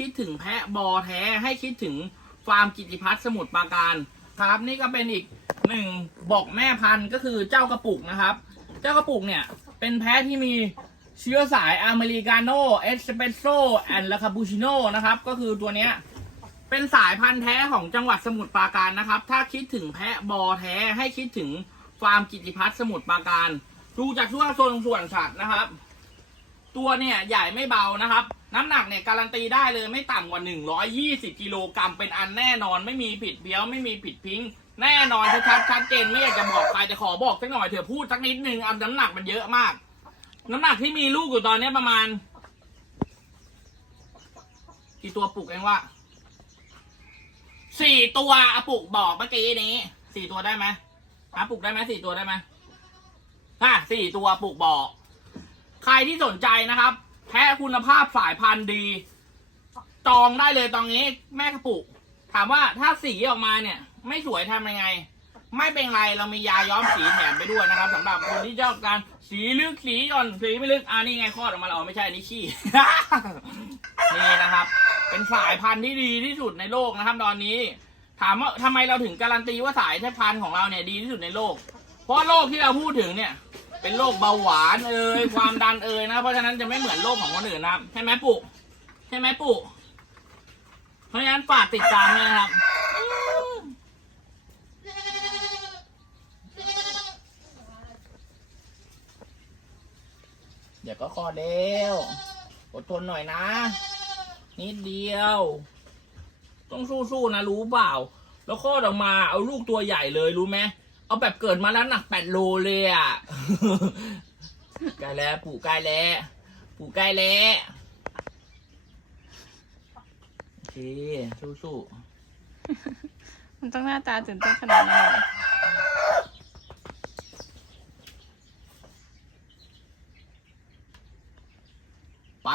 คิดถึงแพะบอแท้ให้คิดถึงฟาร์มกิติพัฒน์สมุทรปราการครับ นี่ก็เป็นอีกหนึ่งบอกแม่พันธุ์ก็คือเจ้ากระปุกนะครับ เจ้ากระปุกเนี่ยเป็นแพะที่มีเชื้อสายอเมริกาโน่เอสเปรสโซ่แอนด์ลาคาปูชิโน่นะครับ ก็คือตัวเนี้ยเป็นสายพันธุ์แท้ของจังหวัดสมุทรปราการนะครับ ถ้าคิดถึงแพะบอแท้ให้คิดถึงฟาร์มกิติพัฒน์สมุทรปราการ ดูจากช่วงส่วนส่วนสัตว์นะครับ ตัวเนี่ยใหญ่ไม่เบานะครับ น้ำหนักเนี่ยการันตีได้เลยไม่ต่ำกว่า 120 กิโลกรัมเป็นอันแน่นอนไม่มีผิดเพี้ยวไม่มีผิดพิงแน่นอนชัดชัดเจนไม่อยากจะบอกใครแต่ขอบอกสักหน่อยเถอะพูดสักนิดนึงอันน้ำหนักมันเยอะมาก น้ำหนักที่มีลูกอยู่ตอนนี้ประมาณ กี่ตัวปลุกเองว่าสี่ตัวอปลุกบอกเมื่อกี้นี้สี่ตัวได้ไหมอะปลุกได้ไหมสี่ตัวได้ไหมอะสี่ตัวปลุกบอก ใครที่สนใจนะครับ แพะคุณภาพสายพันธุ์ดี จองได้เลยตอนนี้แม่กระปุก ถามว่าถ้าสีออกมาเนี่ย ไม่สวยทำยังไง ไม่เป็นไรเรามียาย้อมสีแถมไปด้วยนะครับสำหรับคนที่ชอบการสีลึกสีหย่อนสีไม่ลึกอ่านี่ไงคลอดออกมาแล้วไม่ใช่อันนี่ขี้ นี่นะครับ เป็นสายพันธุ์ที่ดีที่สุดในโลกนะครับ ตอนนี้ ถามว่าทำไมเราถึงการันตีว่าสายพันธุ์ของเราเนี่ยดีที่สุดในโลก เพราะโรคที่เราพูดถึงเนี่ย เป็นโรคเบาหวานเอ่ยความดันเอ่ยนะ เพราะฉะนั้นจะไม่เหมือนโรคของคนอื่นนะครับใช่ไหมปู่ใช่ไหมปู่เพราะฉะนั้นฝากติดตามด้วยนะครับ เดี๋ยวก็คลอดแล้วอดทนหน่อยนะ นิดเดียว ต้องสู้ๆนะรู้เปล่า แล้วคลอดออกมาเอาลูกตัวใหญ่เลยรู้ไหม เอาแบบเกิดมาแล้วหนักแปดโลเลยอะใกล้แล้วปู่ใกล้แล้วปู่ใกล้แล้วโอเคสู้ๆมันต้องหน้าตาตื่นเต้นขนาดนั้นเลยไป